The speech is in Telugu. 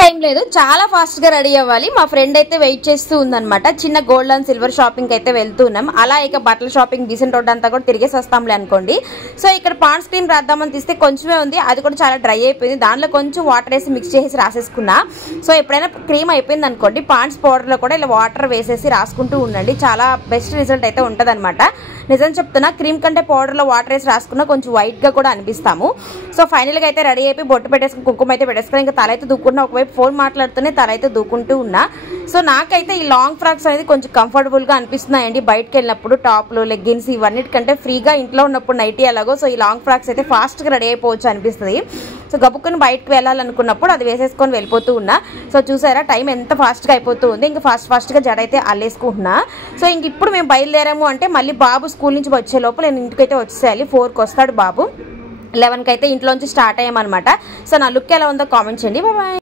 టైం లేదు, చాలా ఫాస్ట్ గా రెడీ అవ్వాలి. మా ఫ్రెండ్ అయితే వెయిట్ చేస్తూ ఉందన్నమాట. చిన్న గోల్డ్ అండ్ సిల్వర్ షాపింగ్ అయితే వెళ్తున్నాం. అలా ఇక బట్టల షాపింగ్ డీసెంట్ రోడ్ అంతా కూడా తిరిగేసి వస్తాంలే అనుకోండి. సో ఇక్కడ పాండ్స్ క్రీమ్ రాద్దామని తీస్తే కొంచెమే ఉంది, అది కూడా చాలా డ్రై అయిపోయింది. దాంట్లో కొంచెం వాటర్ వేసి మిక్స్ చేసి రాసేసుకున్నా. సో ఎప్పుడైనా క్రీమ్ అయిపోయింది అనుకోండి, పాండ్స్ పౌడర్ లో కూడా ఇలా వాటర్ వేసేసి రాసుకుంటూ ఉండండి, చాలా బెస్ట్ రిజల్ట్ అయితే ఉంటుంది అనమాట. నిజం చెప్తున్నా, క్రీమ్ కంటే పౌడర్ లో వాటర్ వేసి రాసుకున్నా కొంచెం వైట్ గా కూడా అనిపిస్తాము. సో ఫైనల్ గా అయితే రెడీ అయిపోయి బొట్టు పెట్టేసుకుని కుంకుమ అయితే పెట్టేసుకుని ఇంకా తల అయితే దూకున్నా. ఒకవైపు ఫోన్ మాట్లాడుతూనే తల అయితే దూకుంటూ ఉన్నా. సో నాకైతే ఈ లాంగ్ ఫ్రాక్స్ అనేది కొంచెం కంఫర్టబుల్ గా అనిపిస్తున్నాయండి. బయటకు వెళ్ళినప్పుడు టాప్లు, లెగ్గిన్స్ ఇవన్నిటికంటే ఫ్రీగా ఇంట్లో ఉన్నప్పుడు నైటీ ఎలాగో, సో ఈ లాంగ్ ఫ్రాక్స్ అయితే ఫాస్ట్ గా రెడీ అయిపోవచ్చు అనిపిస్తుంది. సో గబుక్కుని బయటకు వెళ్ళాలనుకున్నప్పుడు అది వేసేసుకొని వెళ్ళిపోతూ ఉన్నా. సో చూసారా టైం ఎంత ఫాస్ట్ గా అయిపోతూ ఉంది. ఇంకా ఫాస్ట్ గా జడ అయితే అల్లేసుకుంటున్నా. సో ఇంక ఇప్పుడు మేము బయలుదేరాము అంటే మళ్ళీ బాబు స్కూల్ నుంచి వచ్చే లోపల నేను ఇంటికైతే వచ్చేసేయాలి. 4కి వస్తాడు బాబు, 11కి అయితే ఇంట్లోంచి స్టార్ట్ అయ్యామన్నమాట. సో నా లుక్ ఎలా ఉందో కామెంట్ చేయండి. బాయ్.